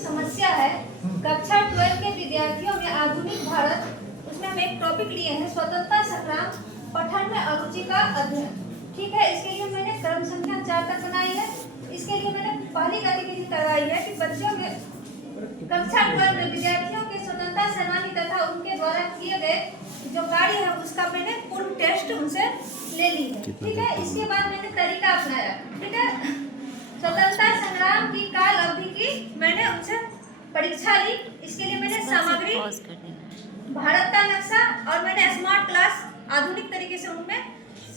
समस्या है कक्षा 12 के विद्यार्थियों में आधुनिक भारत, उसमें हम एक टॉपिक लिए हैं स्वतंत्रता संग्राम पठन में अरुचि का अध्ययन। ठीक है, इसके लिए मैंने क्रम संख्या 4 तक बनाई है। इसके लिए मैंने पहली गतिविधि करवाई है कि बच्चों में कक्षा 12 में विद्यार्थियों के स्वतंत्रता सेनानी तथा उनके द्वारा किए गए जो कार्य है उसका मैंने पूर्ण टेस्ट उनसे ले ली है। ठीक है, इसके बाद मैंने तरीका अपनाया। ठीक है, स्वतंत्रता संग्राम की काल अवधि की मैंने उनसे परीक्षा ली। इसके लिए मैंने सामग्री, भारत का नक्शा और मैंने स्मार्ट क्लास आधुनिक तरीके से उनमें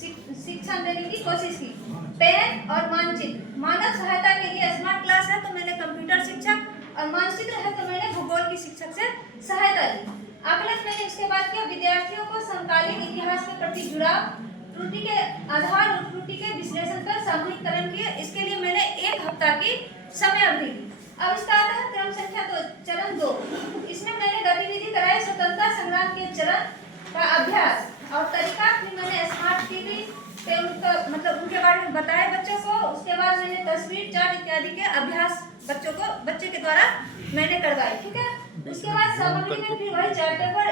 शिक्षा देने की कोशिश की। पेन और मानचित्र, मानव सहायता के लिए स्मार्ट क्लास है तो मैंने कंप्यूटर शिक्षक और मानचित्र है तो मैंने भूगोल की शिक्षक से सहायता ली। आकलन मैंने इसके बाद किया, विद्यार्थियों को समकालीन इतिहास के प्रति जुड़ाव, त्रुटि के आधार और त्रुटि के विश्लेषण कर सामूहिकरण किए। इसके लिए मैंने 1 हफ्ता की समय अवधि ली। अब इसका आता है क्रम संख्या 2 चरण 2। इसमें मैंने गतिविधि कराई स्वतंत्रता संग्राम के चरण का अभ्यास और तरीका। फिर मैंने स्मार्ट टीवी पे उनका मतलब उनके बारे में बताया बच्चों को। उसके बाद मैंने तस्वीर, चार्ट इत्यादि के अभ्यास बच्चे के द्वारा मैंने करवाई। ठीक है, उसके बाद सामग्री में फिर वही chart paper,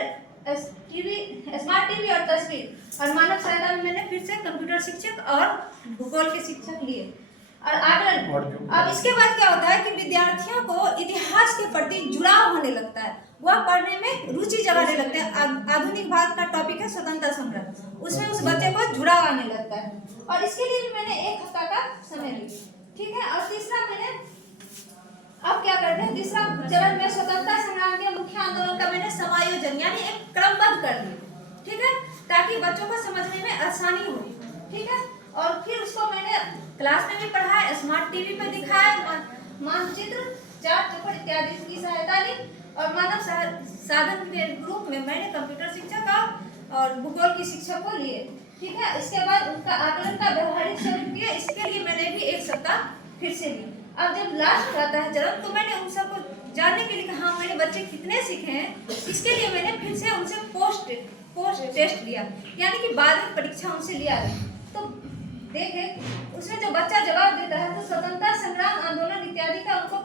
TV, smart TV और तस्वीर और मानव सहायता में मैंने फिर से कंप्यूटर शिक्षक और भूगोल के शिक्षक लिए और आकलन। अब इसके बाद क्या होता है कि विद्यार्थियों को इतिहास के प्रति जुड़ाव होने लगता है, वह पढ़ने में रुचि जगाने लगते हैं। आधुनिक भारत का टॉपिक है स्वतंत्रता संग्राम, उसमें उस बच्चे को जुड़ाव आने लगता है और इसके लिए भी मैंने 1 हफ्ता का समय लिया। ठीक है, और तीसरा मैंने अब क्या करते हैं, तीसरा चरण में स्वतंत्रता संग्राम के मुख्य आंदोलन का मैंने समायोजन यानी एक क्रमबद्ध कर दिया। ठीक है, ताकि बच्चों को समझने में आसानी हो। ठीक है, और फिर उसको मैंने क्लास में भी पढ़ाया, स्मार्ट टीवी पे दिखाया, मानचित्र, चार्ट पेपर इत्यादि की सहायता ली और मानव साधन के रूप में मैंने कंप्यूटर शिक्षक और भूगोल की शिक्षक को लिए। ठीक है, इसके बाद उनका आकलन का व्यवहारिक स्वरूप किया। इसके लिए मैंने भी 1 सप्ताह फिर से ली। अब जब लास्ट आता है चरण तो मैंने उन सबको जानने के लिए कहा मेरे बच्चे कितने सीखे हैं, इसके लिए मैंने फिर से उनसे पोस्ट टेस्ट लिया यानी कि बाद में परीक्षा उनसे लिया गया। तो देखे उसमें जो बच्चा जवाब देता है तो स्वतंत्रता संग्राम आंदोलन इत्यादि का उनको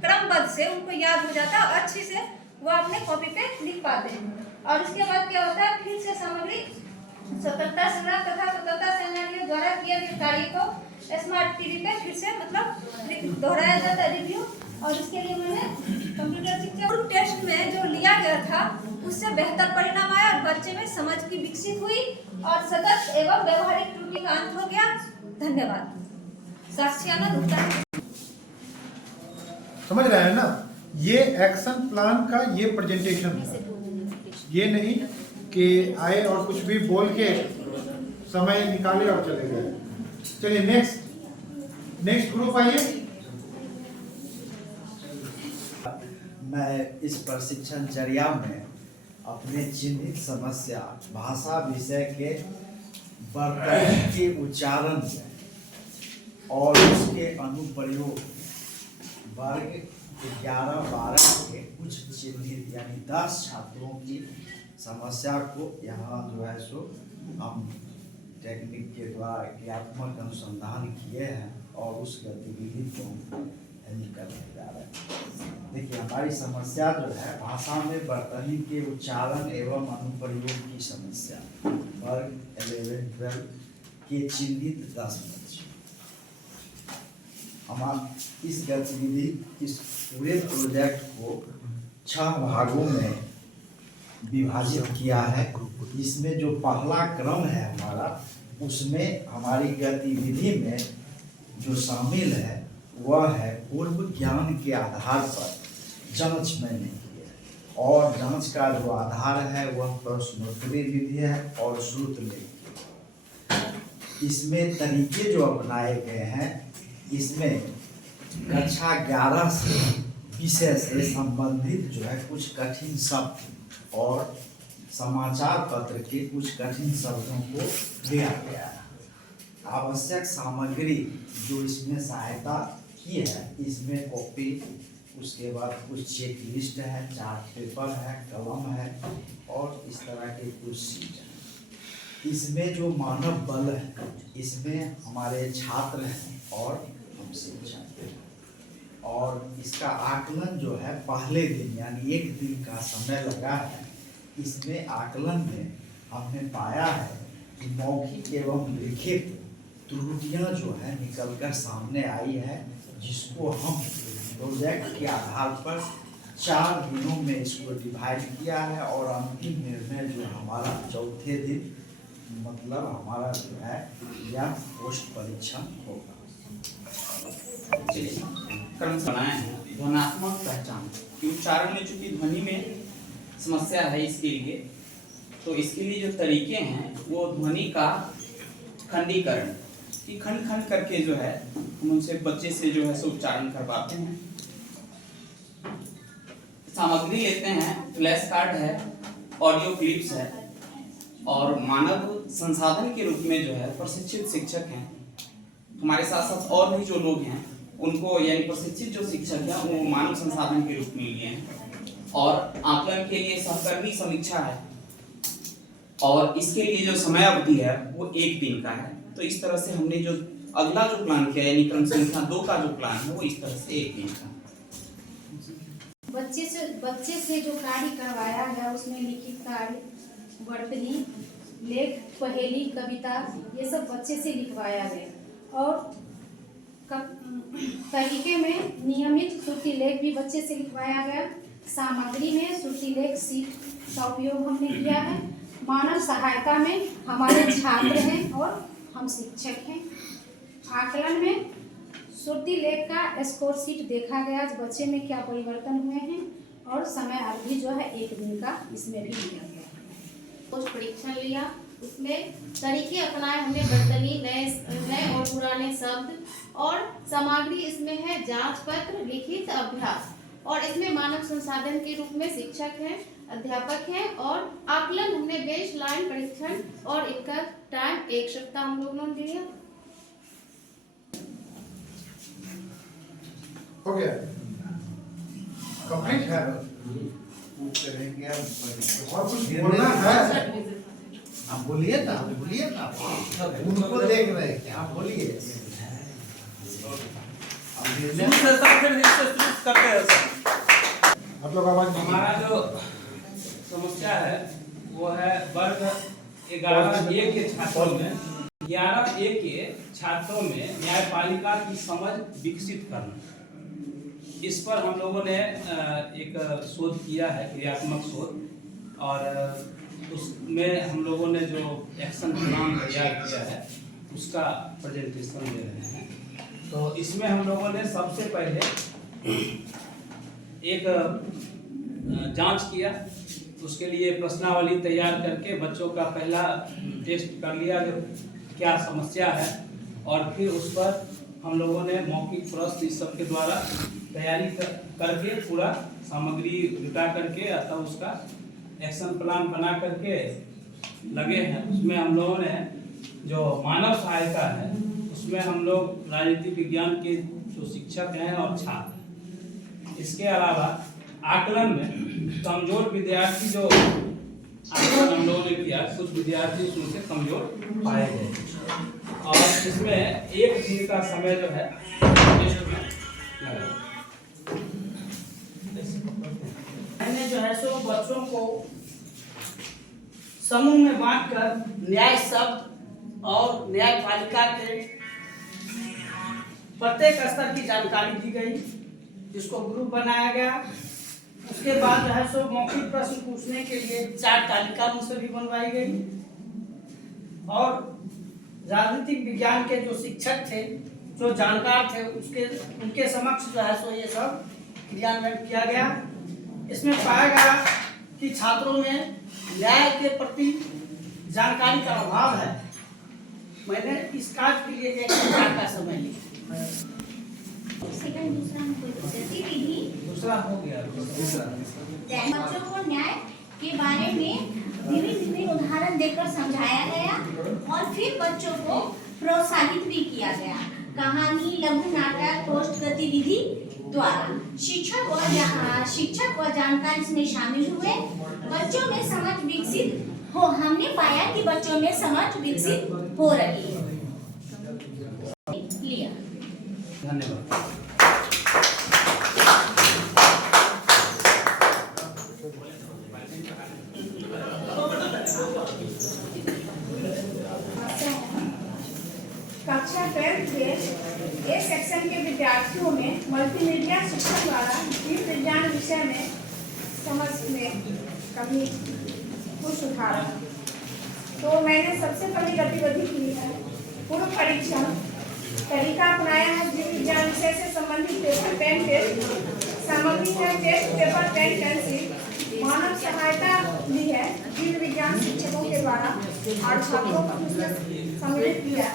क्रमबद्ध से उनको याद हो जाता है और अच्छे से वो अपने कॉपी पे लिख पाते हैं। और उसके बाद क्या होता है, फिर से सामग्री स्वतंत्रता संग्राम तथा स्वतंत्रता सेनानियों द्वारा किए गए कार्य को स्मार्ट टीवी पे फिर से मतलब दोहराया जाता है रिव्यू। और इसके लिए मैंने कंप्यूटर शिक्षा टेस्ट में जो लिया गया था उससे बेहतर परिणाम आया और बच्चे में समझ की विकसित हुई और सतत एवं व्यवहारिक त्रुटि का अंत हो गया। धन्यवाद। साक्षियानंद उत्तर समझ रहे हैं ना, ये एक्शन प्लान का ये प्रेजेंटेशन था, ये नहीं कि आए और कुछ भी बोल के समय निकाले और चले गए। चलिए नेक्स्ट ग्रुप आइए। मैं इस प्रशिक्षण चर्या में अपने चिन्हित समस्या भाषा विषय के वर्तनी के उच्चारण और उसके अनुप्रयोग वर्ग 11-12 के कुछ चिन्हित यानी 10 छात्रों की समस्या को यहाँ जो है सो हम टेक्निक के द्वारा क्रियात्मक अनुसंधान किए हैं और उस गतिविधि को हम करने जा रहे हैं। देखिए हमारी समस्या जो है भाषा में वर्तनी के उच्चारण एवं अनुप्रयोग की समस्या, वर्ग 11-12 के चिन्हित 10 बच्चे। हम इस गतिविधि इस पूरे प्रोजेक्ट को 6 भागों में विभाजित किया है। इसमें जो पहला क्रम है हमारा, उसमें हमारी गतिविधि में जो शामिल है वह है पूर्व ज्ञान के आधार पर जांच मैंने की है और जांच का जो आधार है वह प्रश्नोत्तरी विधि है और श्रुत लेखन। इसमें तरीके जो अपनाए गए हैं, इसमें कक्षा 11 से विषय से संबंधित जो है कुछ कठिन शब्द और समाचार पत्र के कुछ कठिन शब्दों को दिया गया है। आवश्यक सामग्री जो इसमें सहायता की है, इसमें कॉपी, उसके बाद कुछ चेक लिस्ट है, चार्ट पेपर है, कलम है और इस तरह के कुछ सीट है। इसमें जो मानव बल है, इसमें हमारे छात्र हैं और हम शिक्षक हैं और इसका आकलन जो है पहले दिन यानी एक दिन का समय लगा है। इसमें आकलन में हमने पाया है कि मौखिक एवं लिखित त्रुटियां जो है निकलकर सामने आई है, जिसको हम प्रोजेक्ट के आधार पर 4 दिनों में इसको डिवाइड किया है और अंतिम निर्णय जो हमारा चौथे दिन मतलब हमारा जो है यह पोस्ट परीक्षण होगा। क्रम बनाए हैं ध्वनात्मक पहचान कि उच्चारण में चूंकि ध्वनि में समस्या है, इसके लिए तो इसके लिए जो तरीके हैं वो ध्वनि का खंडीकरण कि खंड खंड करके जो है हम उनसे बच्चे से जो है सो उच्चारण करवाते हैं। सामग्री लेते हैं, फ्लैश कार्ड है, ऑडियो क्लिप्स है और मानव संसाधन के रूप में जो है प्रशिक्षित शिक्षक हैं। हमारे साथ साथ और भी जो लोग हैं उनको यानी प्रशिक्षित जो शिक्षक हैं वो मानव संसाधन के रूप में लिए हैं और आकलन के लिए सहकर्मी समीक्षा है और इसके लिए जो समय अवधि है वो 1 दिन का है। तो इस तरह से हमने जो अगला जो प्लान किया यानी क्रम संख्या 2 का जो प्लान है वो इस तरह से 1 दिन का। बच्चे से जो कार्य करवाया गया उसमें लिखित कार्य, वर्तनी, लेख, पहेली, कविता ये सब बच्चे से लिखवाया गया और तरीके में नियमित श्रुति लेख भी बच्चे से लिखवाया गया। सामग्री में श्रुति लेख सीट का उपयोग हमने किया है। मानव सहायता में हमारे छात्र हैं और हम शिक्षक हैं। आकलन में श्रुति लेख का स्कोर सीट देखा गया, बच्चे में क्या परिवर्तन हुए हैं और समय अवधि जो है 1 दिन का इसमें भी लिया गया। पोस्ट परीक्षण लिया, उसमें तरीके अपनाए हमने, वर्तनी, नए और पुराने शब्द और सामग्री इसमें है जांच पत्र, लिखित, अभ्यास और इसमें मानव संसाधन के रूप में शिक्षक हैं, अध्यापक हैं और आकलन हमने बेस लाइन परीक्षण और इसका टाइम 1 सप्ताह हम लोगों ने दिया। हो गया, कंप्लीट है और कुछ बोलना है? आप बोलिए ना, उनको देख रहे हैं, आप बोलिए। आप लोग आवाज नहीं। हमारा जो समस्या है वो है वर्ग 11A के छात्रों में 11A के छात्रों में न्यायपालिका की समझ विकसित करना। इस पर हम लोगों ने एक शोध किया है, क्रियात्मक शोध, और उसमें हम लोगों ने जो एक्शन प्लान तैयार किया है उसका प्रेजेंटेशन दे रहे हैं। तो इसमें हम लोगों ने सबसे पहले एक जांच किया, उसके लिए प्रश्नावली तैयार करके बच्चों का पहला टेस्ट कर लिया जो क्या समस्या है और फिर उस पर हम लोगों ने मौखिक प्रश्न इस सब के द्वारा तैयारी करके पूरा सामग्री जुटा करके अतः उसका एक्शन प्लान बना करके लगे हैं। उसमें हम लोगों ने जो मानव सहायता है उसमें हम लोग राजनीतिक विज्ञान के जो शिक्षक हैं और छात्र हैं। इसके अलावा आकलन में कमजोर विद्यार्थी जो आकलन हम लोगों ने किया, कुछ विद्यार्थी उसमें कमजोर पाए गए और इसमें 1 दिन का समय जो है टेस्ट में लगा। मैंने जो है सो बच्चों को समूह में बांटकर न्याय शब्द और न्यायपालिका के प्रत्येक स्तर की जानकारी दी गई, जिसको ग्रुप बनाया गया। उसके बाद जो है सो मौखिक प्रश्न पूछने के लिए 4 तालिका उनसे भी बनवाई गई और राजनीतिक विज्ञान के जो शिक्षक थे, जो जानकार थे, उनके समक्ष जो है सो ये सब क्रियान्वयन किया गया। इसमें पाया गया कि छात्रों में न्याय के प्रति जानकारी का अभाव है। मैंने इस कार्य के लिए 1 सप्ताह का समय लिया। दूसरा हो गया। बच्चों को न्याय के बारे में विभिन्न उदाहरण देकर समझाया गया और फिर बच्चों को प्रोत्साहित भी किया गया। कहानी, लघु नाटक, पोस्ट गतिविधि द्वारा शिक्षक व जानकार इसमें शामिल हुए। बच्चों में समझ विकसित हो, हमने पाया कि बच्चों में समझ विकसित हो रही है। धन्यवाद। समझ में कमी को सुधारा। तो मैंने सबसे पहली गतिविधि की है पूर्व परीक्षण तरीका अपनाया है। जीव विज्ञान विषय से संबंधित पेपर पेन टेस्ट सामग्री है, टेस्ट पेपर पेन पेंसिल, मानव सहायता ली है जीव विज्ञान शिक्षकों के द्वारा और छात्रों को सम्मिलित किया।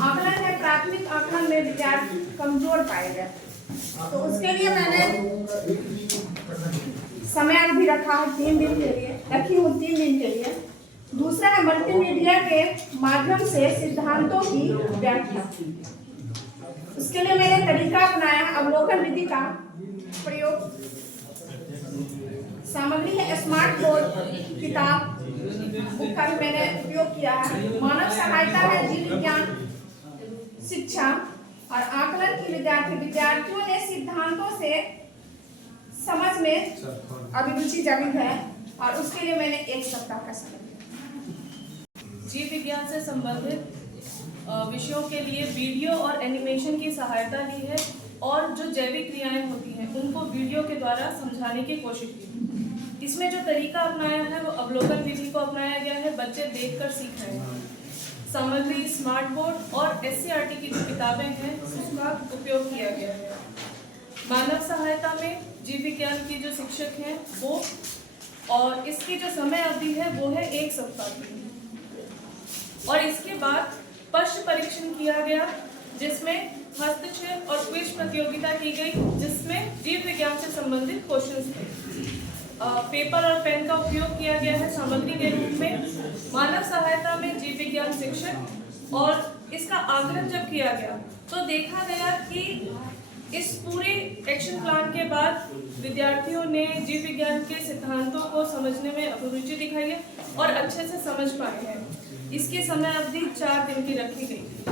आकलन है, प्राथमिक आकलन में विद्यार्थी कमजोर पाए गए, तो उसके लिए मैंने समय अवधि रखा है 3 दिन के लिए, रखी हूँ 3 दिन के लिए। दूसरा है मल्टीमीडिया के माध्यम से सिद्धांतों की व्याख्या। उसके लिए मैंने तरीका अपनाया है अवलोकन विधि का प्रयोग। सामग्री है स्मार्ट बोर्ड, किताब, बुक का भी मैंने उपयोग किया है। मानव सहायता है जीव विज्ञान शिक्षा और आकलन की विद्यार्थियों ने सिद्धांतों से समझ में अभिरुचि जगी है और उसके लिए मैंने 1 सप्ताह का समय दिया। जीव विज्ञान से संबंधित विषयों के लिए वीडियो और एनिमेशन की सहायता ली है और जो जैविक क्रियाएं होती हैं उनको वीडियो के द्वारा समझाने की कोशिश की। इसमें जो तरीका अपनाया है वो अवलोकन विधि को अपनाया गया है। बच्चे देखकर सीख रहे हैं। सामग्री स्मार्ट बोर्ड और SCERT की जो किताबें हैं उसका उपयोग किया गया है। मानव सहायता में जीव विज्ञान की जो शिक्षक हैं वो और इसकी जो समय अवधि है वो है 1 सप्ताह की। और इसके बाद पश्च परीक्षण किया गया जिसमें हस्तक्षेप और क्विज प्रतियोगिता की गई जिसमें जीव विज्ञान से संबंधित क्वेश्चंस थे। पेपर और पेन का उपयोग किया गया है सामग्री के रूप में। मानव सहायता में जीव विज्ञान शिक्षक और इसका आकलन जब किया गया तो देखा गया कि इस पूरे एक्शन प्लान के बाद विद्यार्थियों ने जीव विज्ञान के सिद्धांतों को समझने में अभिरुचि दिखाई है और अच्छे से समझ पाए हैं। इसकी समय अवधि 4 दिन की रखी गई थी।